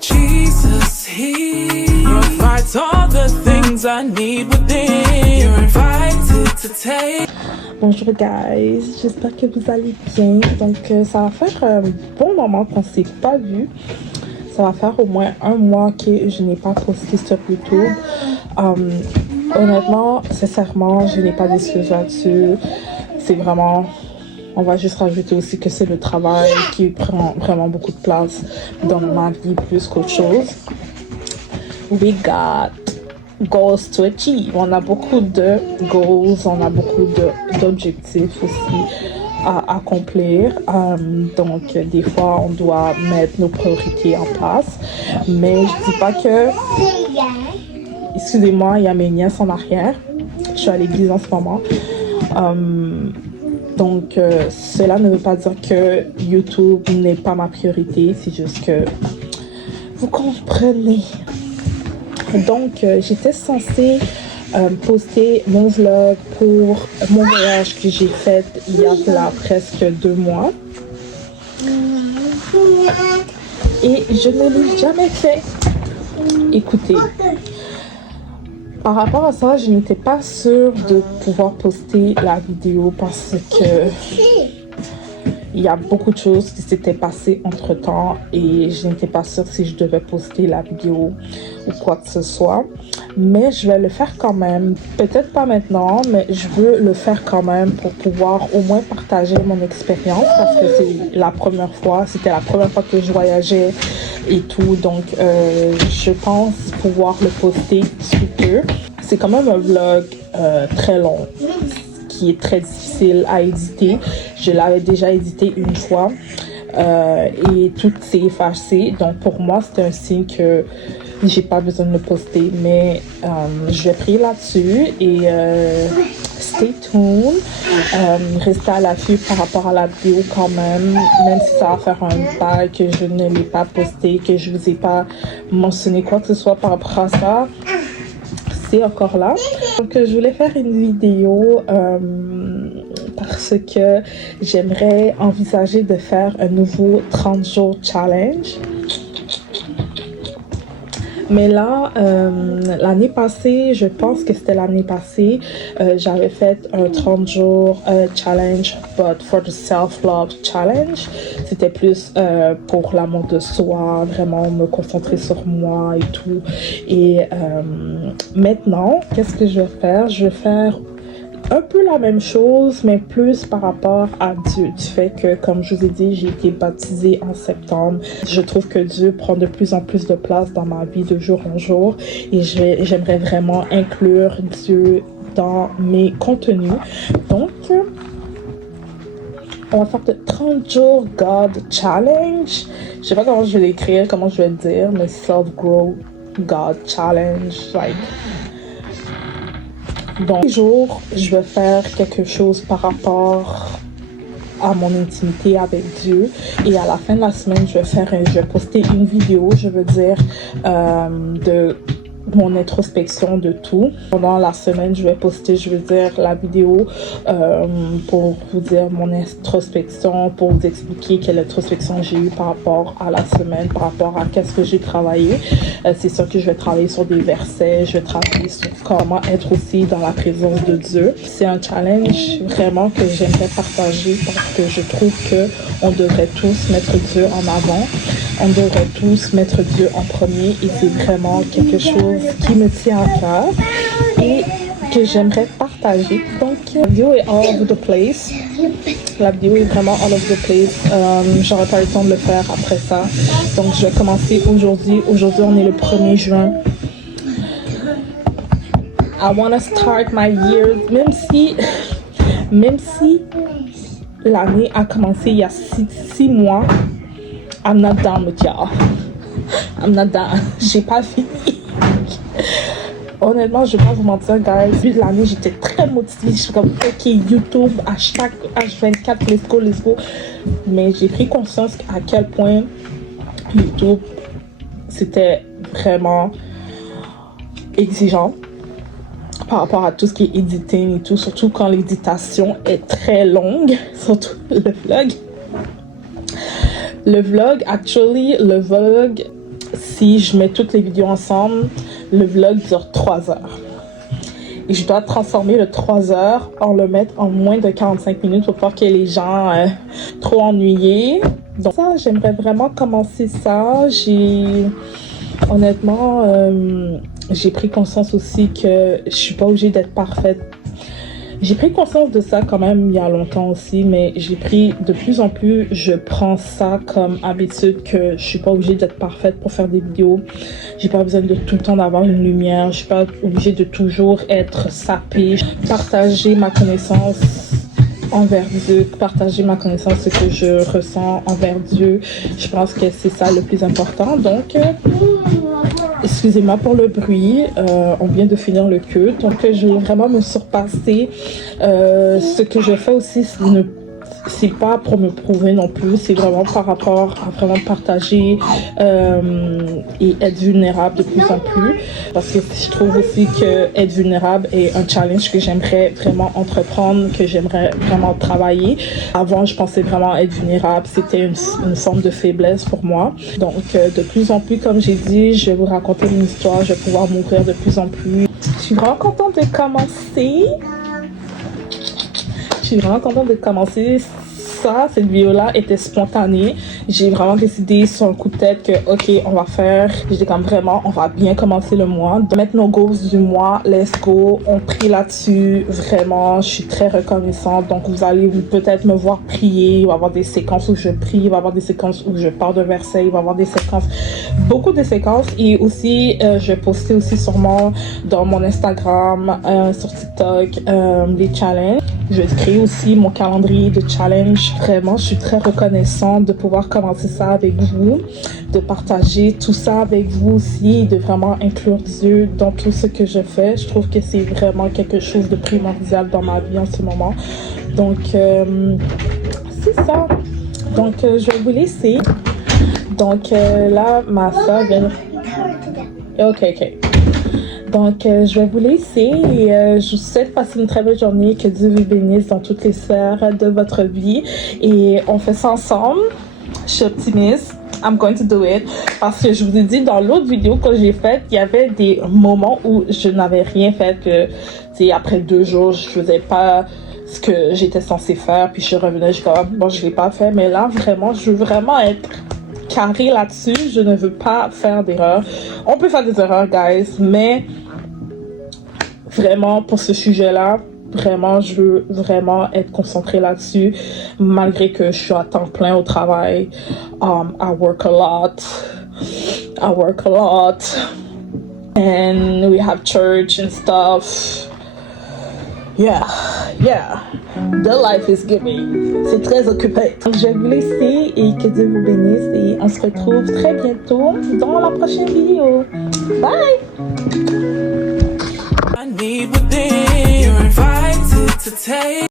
Jesus, He provides all the things I need within. You're invited to take. Bonjour guys, j'espère que vous allez bien. Donc ça va faire un bon moment qu'on s'est pas vu. Ça va faire au moins un mois que je n'ai pas posté sur YouTube. Honnêtement, sincèrement, je n'ai pas d'excuses là-dessus. C'est vraiment... On va juste rajouter aussi que c'est le travail qui prend vraiment beaucoup de place dans ma vie plus qu'autre chose. We got goals to achieve. On a beaucoup de goals, on a beaucoup d'objectifs aussi à accomplir. Donc, des fois, on doit mettre nos priorités en place. Mais je dis pas que... Excusez-moi, il y a mes nièces en arrière. Je suis à l'église en ce moment. Donc, cela ne veut pas dire que YouTube n'est pas ma priorité. C'est juste que vous comprenez. Donc, j'étais censée poster mon vlog pour mon voyage que j'ai fait il y a là presque 2 mois. Et je ne l'ai jamais fait. Écoutez. Par rapport à ça, je n'étais pas sûre de pouvoir poster la vidéo parce que il y a beaucoup de choses qui s'étaient passées entre temps et je n'étais pas sûre si je devais poster la vidéo ou quoi que ce soit. Mais je vais le faire quand même. Peut-être pas maintenant, mais je veux le faire quand même pour pouvoir au moins partager mon expérience parce que c'est la première fois, c'était la première fois que je voyageais et tout. Donc, je pense pouvoir le poster sous peu. C'est quand même un vlog très long qui est très difficile à éditer. Je l'avais déjà édité une fois et tout s'est effacé. Donc pour moi, c'était un signe que j'ai pas besoin de le poster. Mais je vais prier là-dessus et stay tuned. Restez à l'affût par rapport à la vidéo quand même si ça va faire un bail que je ne l'ai pas posté, que je vous ai pas mentionné quoi que ce soit par rapport à ça. C'est encore là. Donc je voulais faire une vidéo parce que j'aimerais envisager de faire un nouveau 30 jours challenge. Mais là, l'année passée, je pense que c'était l'année passée, j'avais fait un 30 jours challenge, but for the self-love challenge. C'était plus pour l'amour de soi, vraiment me concentrer sur moi et tout. Et maintenant, qu'est-ce que je vais faire? Je vais faire un peu la même chose, mais plus par rapport à Dieu. Du fait que, comme je vous ai dit, j'ai été baptisée en septembre. Je trouve que Dieu prend de plus en plus de place dans ma vie de jour en jour. Et j'aimerais vraiment inclure Dieu dans mes contenus. Donc, on va faire le 30 jours God Challenge. Je sais pas comment je vais l'écrire, comment je vais le dire, mais Self-Grow God Challenge. Like, donc, les jours, je vais faire quelque chose par rapport à mon intimité avec Dieu. Et à la fin de la semaine, je vais poster une vidéo, je veux dire, de mon introspection de tout. Pendant la semaine, je vais poster, je veux dire, la vidéo pour vous dire mon introspection, pour vous expliquer quelle introspection j'ai eue par rapport à la semaine, par rapport à qu'est-ce que j'ai travaillé. C'est sûr que je vais travailler sur des versets, je vais travailler sur comment être aussi dans la présence de Dieu. C'est un challenge vraiment que j'aimerais partager parce que je trouve que on devrait tous mettre Dieu en avant. On devrait tous mettre Dieu en premier et c'est vraiment quelque chose qui me tient à cœur et que j'aimerais partager. Donc, la vidéo est all over the place. La vidéo est vraiment all over the place. J'aurais pas eu le temps de le faire après ça. Donc, je vais commencer aujourd'hui. Aujourd'hui, on est le 1er juin. I want to start my year, même si l'année a commencé il y a 6 mois. I'm not done with y'all. I'm not done. J'ai pas fini. Honnêtement, je vais pas vous mentir, guys. Depuis l'année, j'étais très motivée. Je suis comme, ok, YouTube, à chaque H24, let's go. Mais j'ai pris conscience à quel point YouTube, c'était vraiment exigeant par rapport à tout ce qui est editing et tout. Surtout quand l'éditation est très longue. Surtout le vlog. Le vlog, si je mets toutes les vidéos ensemble, le vlog dure 3 heures. Et je dois transformer le 3 heures en le mettre en moins de 45 minutes pour pas que les gens trop ennuyés. Donc ça, j'aimerais vraiment commencer ça. Honnêtement, j'ai pris conscience aussi que je suis pas obligée d'être parfaite. J'ai pris conscience de ça quand même il y a longtemps aussi, mais j'ai pris de plus en plus, je prends ça comme habitude que je suis pas obligée d'être parfaite pour faire des vidéos. J'ai pas besoin de tout le temps d'avoir une lumière, je suis pas obligée de toujours être sapée. Partager ma connaissance envers Dieu, partager ma connaissance, ce que je ressens envers Dieu, je pense que c'est ça le plus important. Donc excusez-moi pour le bruit, on vient de finir le culte, donc je vais vraiment me surpasser. Ce que je fais aussi, c'est pas pour me prouver non plus, c'est vraiment par rapport à vraiment partager et être vulnérable de plus en plus, parce que je trouve aussi que être vulnérable est un challenge que j'aimerais vraiment entreprendre, que j'aimerais vraiment travailler. Avant, je pensais vraiment être vulnérable, c'était une forme de faiblesse pour moi. Donc de plus en plus, comme j'ai dit, je vais vous raconter une histoire, je vais pouvoir m'ouvrir de plus en plus. Je suis vraiment contente de commencer. Je suis vraiment contente de commencer ça. Cette vidéo-là était spontanée. J'ai vraiment décidé sur un coup de tête que, ok, on va faire. J'étais comme vraiment, on va bien commencer le mois. De mettre nos goals du mois, let's go. On prie là-dessus. Vraiment, je suis très reconnaissante. Donc, vous allez peut-être me voir prier. Il va y avoir des séquences où je prie. Il va y avoir des séquences où je parle de versets. Il va y avoir des séquences, beaucoup de séquences. Et aussi, je vais poster aussi sûrement dans mon Instagram, sur TikTok, les challenges. Je vais créer aussi mon calendrier de challenge. Vraiment, je suis très reconnaissante de pouvoir commencer ça avec vous, de partager tout ça avec vous aussi, de vraiment inclure Dieu dans tout ce que je fais. Je trouve que c'est vraiment quelque chose de primordial dans ma vie en ce moment. Donc, c'est ça. Donc, je vais vous laisser. Donc, là, ma soeur vient... Ok. Donc, je vais vous laisser et je vous souhaite de passer une très belle journée, que Dieu vous bénisse dans toutes les sphères de votre vie et on fait ça ensemble. Je suis optimiste. I'm going to do it. Parce que je vous ai dit dans l'autre vidéo que j'ai faite, il y avait des moments où je n'avais rien fait, que, tu sais, après 2 jours, je faisais pas ce que j'étais censée faire, puis je revenais, je suis comme, bon, je l'ai pas fait, mais là, vraiment, je veux vraiment être carré là-dessus. Je ne veux pas faire d'erreurs. On peut faire des erreurs, guys, mais vraiment, pour ce sujet-là, vraiment, je veux vraiment être concentrée là-dessus, malgré que je suis à temps plein au travail. I work a lot. And we have church and stuff. Yeah. The life is giving. C'est très occupé. Donc, je vais vous laisser et que Dieu vous bénisse. Et on se retrouve très bientôt dans la prochaine vidéo. Bye! I need within. You're invited to take